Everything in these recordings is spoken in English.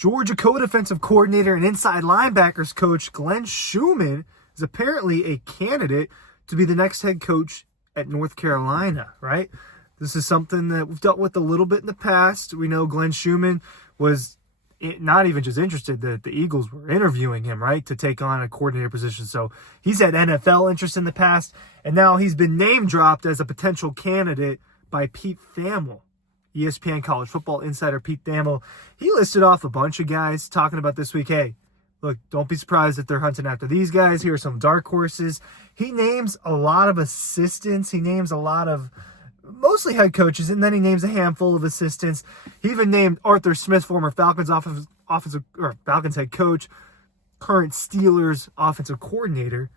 Georgia co-defensive coordinator and inside linebackers coach Glenn Schumann is apparently a candidate to be the next head coach at North Carolina, right? This is something that we've dealt with a little bit in the past. We know Glenn Schumann was not even just interested, the Eagles were interviewing him, right, to take on a coordinator position. So he's had NFL interest in the past, and now he's been name dropped as a potential candidate by Pete Thamel, ESPN college football insider Pete Thamel. He listed off a bunch of guys talking about this week. Hey, look, don't be surprised if they're hunting after these guys. Here are some dark horses. He names a lot of assistants. He names a lot of mostly head coaches, and then he names a handful of assistants. He even named Arthur Smith, former Falcons Falcons head coach, current Steelers offensive coordinator.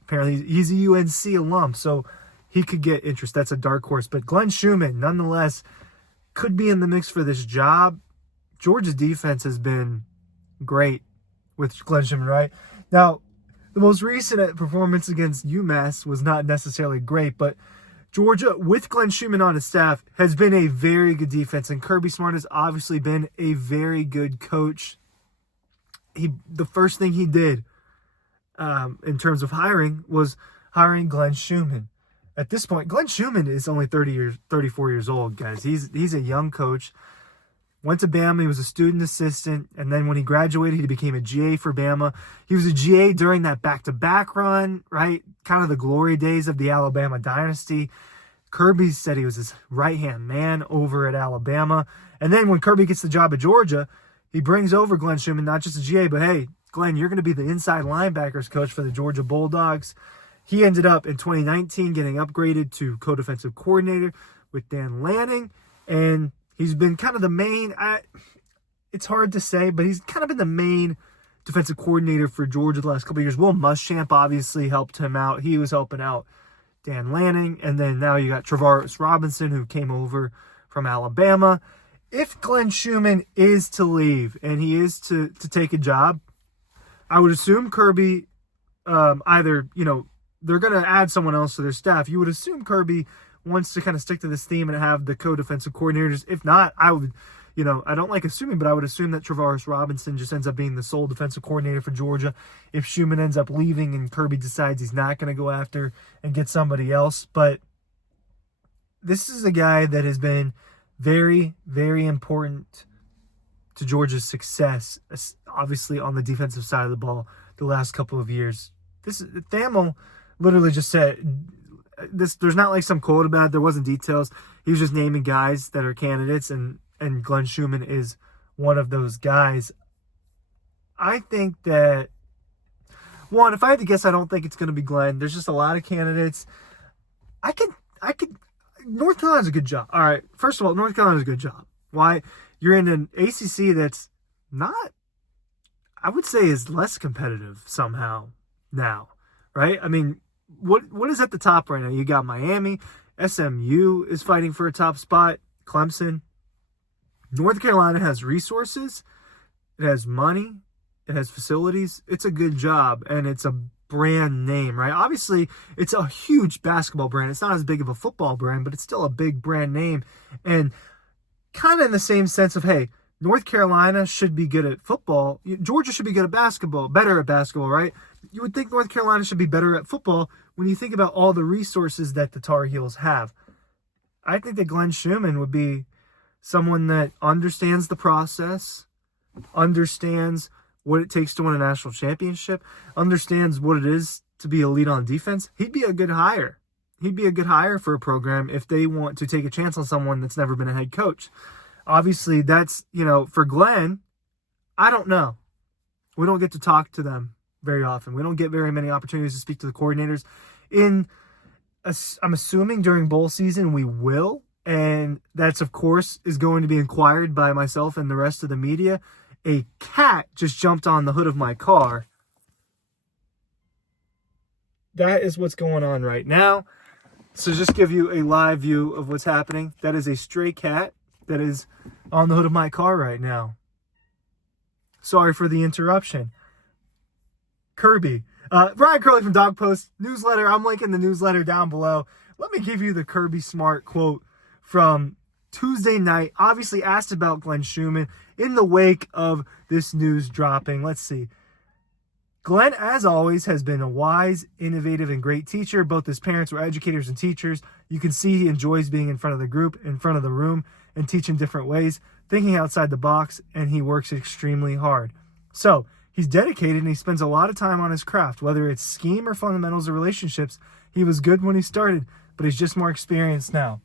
Apparently, he's a UNC alum, so he could get interest. That's a dark horse. But Glenn Schumann, nonetheless, could be in the mix for this job. Georgia's defense has been great with Glenn Schumann, right? Now, the most recent performance against UMass was not necessarily great, but Georgia, with Glenn Schumann on his staff, has been a very good defense, and Kirby Smart has obviously been a very good coach. The first thing he did in terms of hiring was hiring Glenn Schumann. At this point, Glenn Schumann is only 34 years old, guys. He's a young coach. Went to Bama. He was a student assistant, and then when he graduated, he became a GA for Bama. He was a GA during that back-to-back run, right? Kind of the glory days of the Alabama dynasty. Kirby said he was his right-hand man over at Alabama. And then when Kirby gets the job at Georgia, he brings over Glenn Schumann, not just a GA, but hey, Glenn, you're going to be the inside linebackers coach for the Georgia Bulldogs. He ended up in 2019 getting upgraded to co-defensive coordinator with Dan Lanning, and he's been kind of the main, it's hard to say, but he's kind of been the main defensive coordinator for Georgia the last couple of years. Will Muschamp obviously helped him out. He was helping out Dan Lanning. And then now you got Travaris Robinson, who came over from Alabama. If Glenn Schumann is to leave and he is to take a job, I would assume Kirby either, they're going to add someone else to their staff. You would assume Kirby wants to kind of stick to this theme and have the co-defensive coordinators. If not, I would, I don't like assuming, but I would assume that Travaris Robinson just ends up being the sole defensive coordinator for Georgia. If Schumann ends up leaving and Kirby decides he's not going to go after and get somebody else. But this is a guy that has been very, very important to Georgia's success, obviously on the defensive side of the ball the last couple of years. Thamel literally just said, there's not like some quote about it. There wasn't details. He was just naming guys that are candidates, and Glenn Schumann is one of those guys. I think that, if I had to guess, I don't think it's going to be Glenn. There's just a lot of candidates. North Carolina's a good job. All right, first of all, North Carolina's a good job. Why? You're in an ACC that's not, I would say, is less competitive somehow now, right? I mean, what is at the top right now? You got Miami, SMU is fighting for a top spot, Clemson. North Carolina has resources, it has money, it has facilities. It's a good job, and it's a brand name, right? Obviously, it's a huge basketball brand. It's not as big of a football brand, but it's still a big brand name. And kind of in the same sense of, hey, North Carolina should be good at football. Georgia should be good at basketball, better at basketball, right? You would think North Carolina should be better at football when you think about all the resources that the Tar Heels have. I think that Glenn Schumann would be someone that understands the process, understands what it takes to win a national championship, understands what it is to be elite on defense. He'd be a good hire. He'd be a good hire for a program if they want to take a chance on someone that's never been a head coach. Obviously, that's, for Glenn, I don't know. We don't get to talk to them very often. We don't get very many opportunities to speak to the coordinators. I'm assuming during bowl season we will, and that's, of course, is going to be inquired by myself and the rest of the media. A cat just jumped on the hood of my car. That is what's going on right now. So just give you a live view of what's happening. That is a stray cat that is on the hood of my car right now. Sorry for the interruption. Kirby. Brian Curley from Dawg Post newsletter. I'm linking the newsletter down below. Let me give you the Kirby Smart quote from Tuesday night. Obviously asked about Glenn Schumann. in the wake of this news dropping. Let's see. Glenn, as always, has been a wise, innovative, and great teacher. Both his parents were educators and teachers. You can see he enjoys being in front of the group, in front of the room, and teaching different ways, thinking outside the box, and he works extremely hard. So, he's dedicated and he spends a lot of time on his craft, whether it's scheme or fundamentals or relationships. He was good when he started, but he's just more experienced now.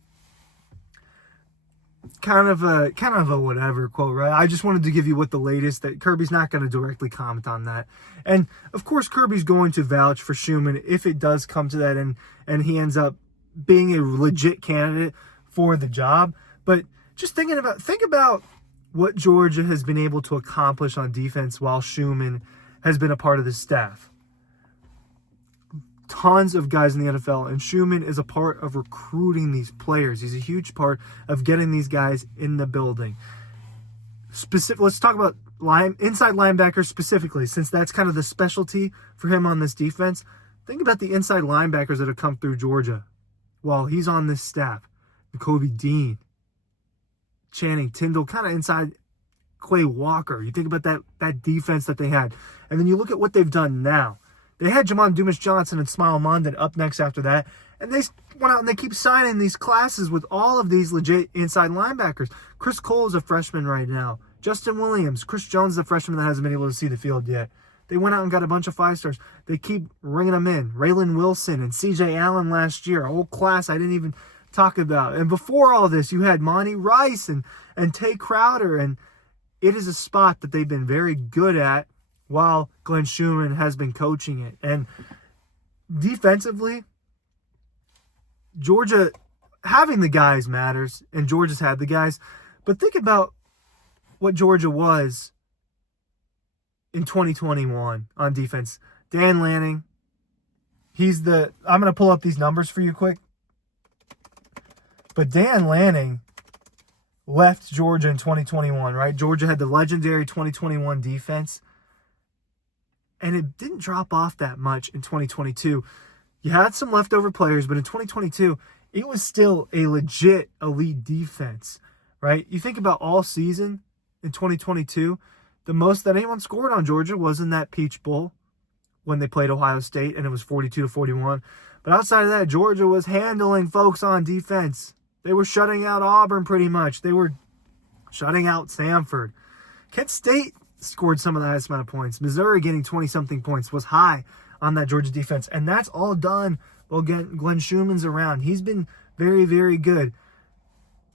Kind of a whatever quote, right? I just wanted to give you what the latest, that Kirby's not going to directly comment on that. And of course, Kirby's going to vouch for Schumann if it does come to that and he ends up being a legit candidate for the job. But just think about what Georgia has been able to accomplish on defense while Schumann has been a part of the staff. Tons of guys in the NFL, and Schumann is a part of recruiting these players. He's a huge part of getting these guys in the building. Let's talk about inside linebackers specifically, since that's kind of the specialty for him on this defense. Think about the inside linebackers that have come through Georgia while he's on this staff. N'Kobe Dean, Channing Tindall, kind of inside Quay Walker. You think about that defense that they had. And then you look at what they've done now. They had Jamon Dumas-Johnson and Smile Mondon up next after that. And they went out and they keep signing these classes with all of these legit inside linebackers. Chris Cole is a freshman right now. Justin Williams. Chris Jones is a freshman that hasn't been able to see the field yet. They went out and got a bunch of 5-stars. They keep ringing them in. Raylan Wilson and C.J. Allen last year. A whole class I didn't even talk about. And before all this, you had Monty Rice and Tay Crowder. And it is a spot that they've been very good at while Glenn Schumann has been coaching it. And defensively, Georgia having the guys matters, and Georgia's had the guys. But think about what Georgia was in 2021 on defense. Dan Lanning, I'm going to pull up these numbers for you quick. But Dan Lanning left Georgia in 2021, right? Georgia had the legendary 2021 defense. And it didn't drop off that much in 2022. You had some leftover players, but in 2022, it was still a legit elite defense, right? You think about all season in 2022, the most that anyone scored on Georgia was in that Peach Bowl when they played Ohio State, and it was 42-41. But outside of that, Georgia was handling folks on defense. They were shutting out Auburn pretty much. They were shutting out Samford. Kent State scored some of the highest amount of points. Missouri getting 20-something points was high on that Georgia defense. And that's all done while Glenn Schumann's around. He's been very, very good.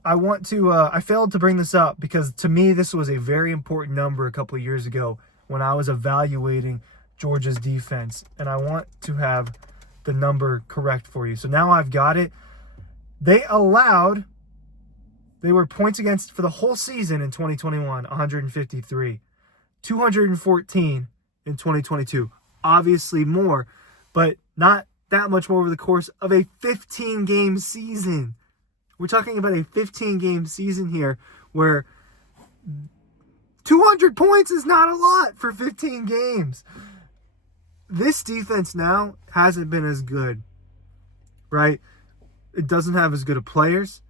I failed to bring this up because to me, this was a very important number a couple of years ago when I was evaluating Georgia's defense. And I want to have the number correct for you. So now I've got it. They were points against for the whole season in 2021, 153. 214 in 2022. Obviously more, but not that much more over the course of a 15-game season. We're talking about a 15-game season here where 200 points is not a lot for 15 games. This defense now hasn't been as good, right? It doesn't have as good of players,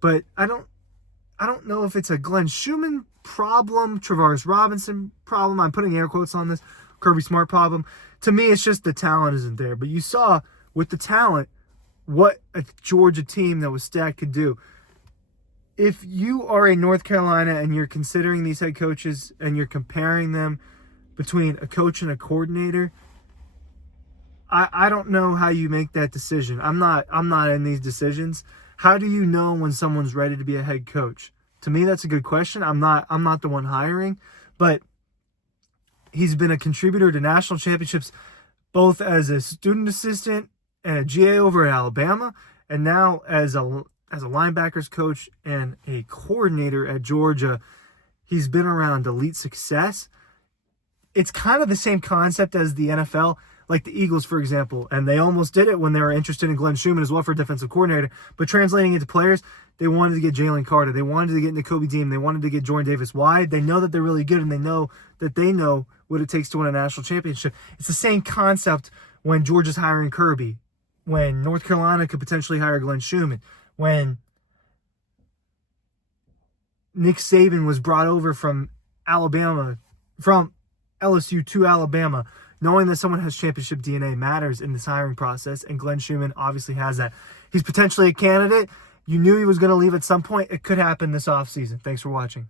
but I don't know if it's a Glenn Schumann problem, Travaris Robinson problem. I'm putting air quotes on this. Kirby Smart problem. To me, it's just the talent isn't there. But you saw with the talent what a Georgia team that was stacked could do. If you are a North Carolina and you're considering these head coaches and you're comparing them between a coach and a coordinator, I don't know how you make that decision. I'm not in these decisions. How do you know when someone's ready to be a head coach? To me, that's a good question. I'm not the one hiring, but he's been a contributor to national championships, both as a student assistant and a GA over at Alabama, and now as a linebackers coach and a coordinator at Georgia. He's been around elite success. It's kind of the same concept as the NFL, like the Eagles, for example, and they almost did it when they were interested in Glenn Schumann as well for defensive coordinator, but translating into players, they wanted to get Jalen Carter. They wanted to get N'Kobe Dean. They wanted to get Jordan Davis. Why? They know that they're really good, and they know what it takes to win a national championship. It's the same concept when Georgia's hiring Kirby, when North Carolina could potentially hire Glenn Schumann, when Nick Saban was brought over from Alabama, from LSU to Alabama, knowing that someone has championship DNA matters in this hiring process, and Glenn Schumann obviously has that. He's potentially a candidate. You knew he was going to leave at some point. It could happen this offseason. Thanks for watching.